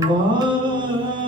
Love.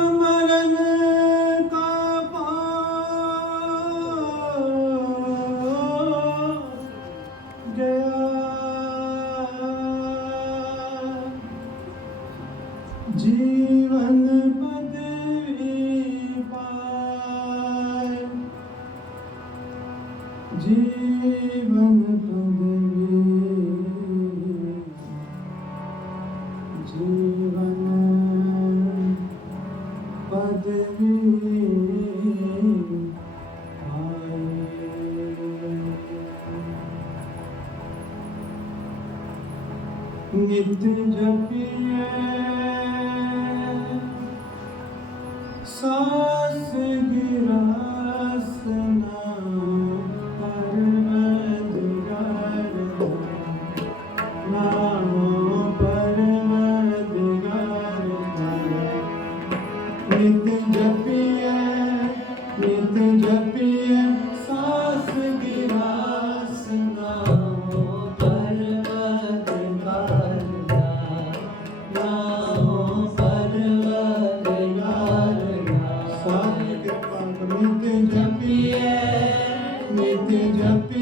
ਨਿਤ ਜਪੀਏ ਸਾਸੇ jump in.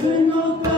Senhor.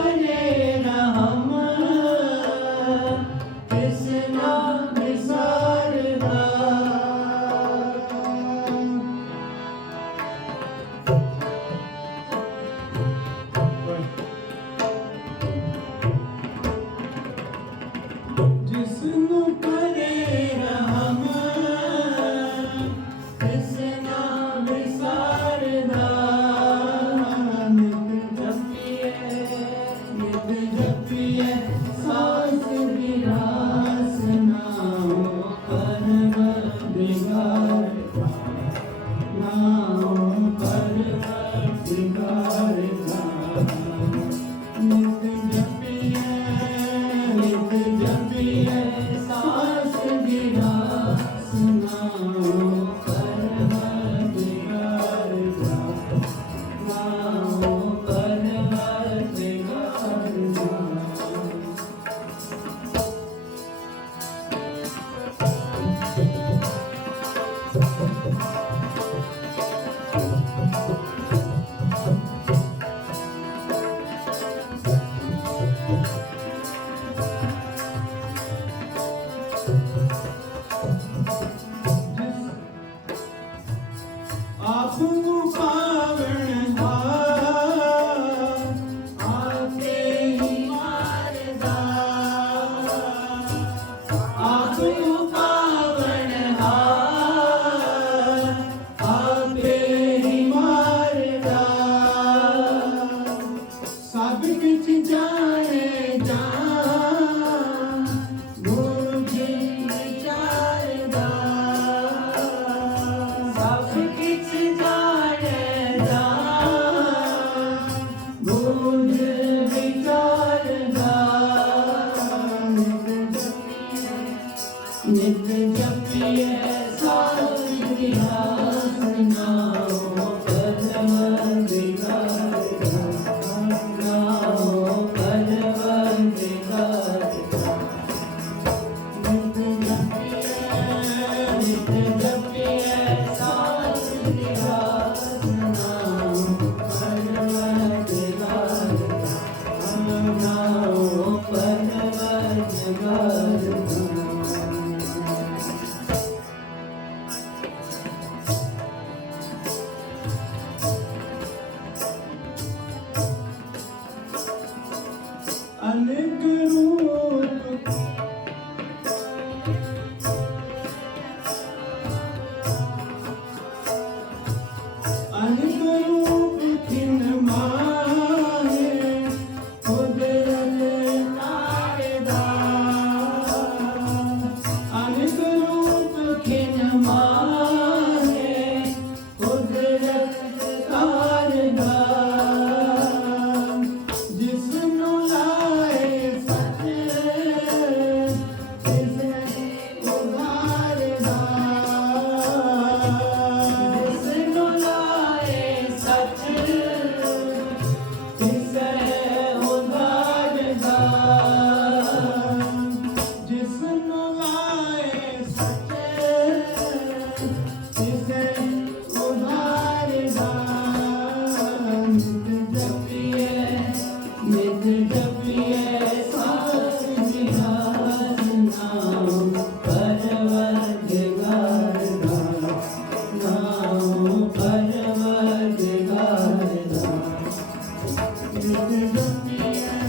Hallelujah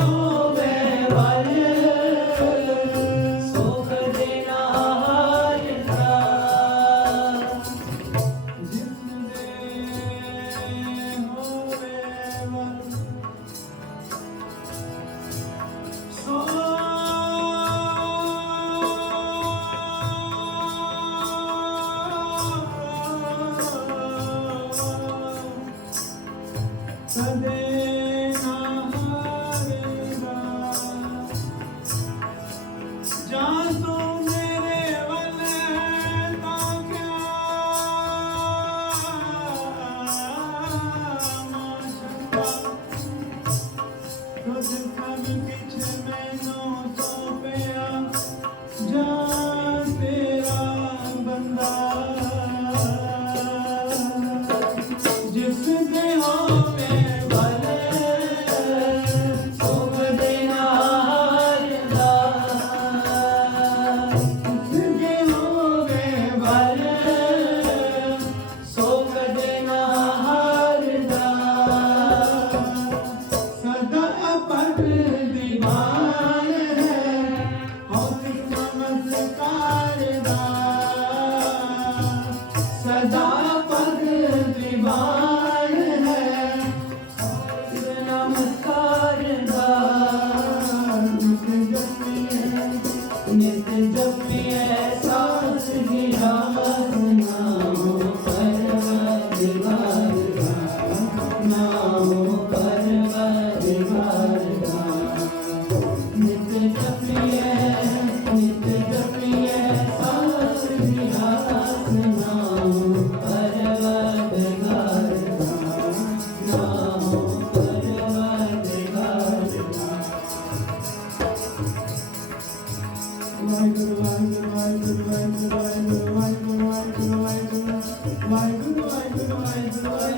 यूं में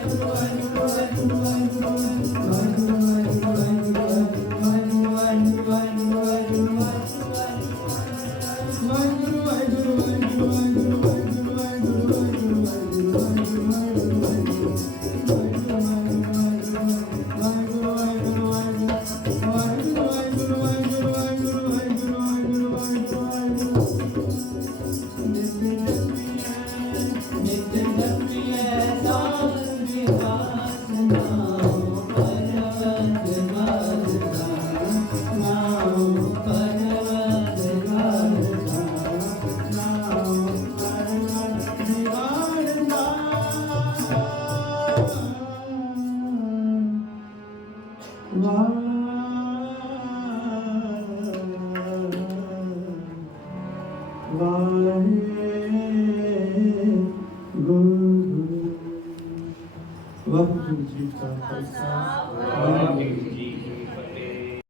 Thank you.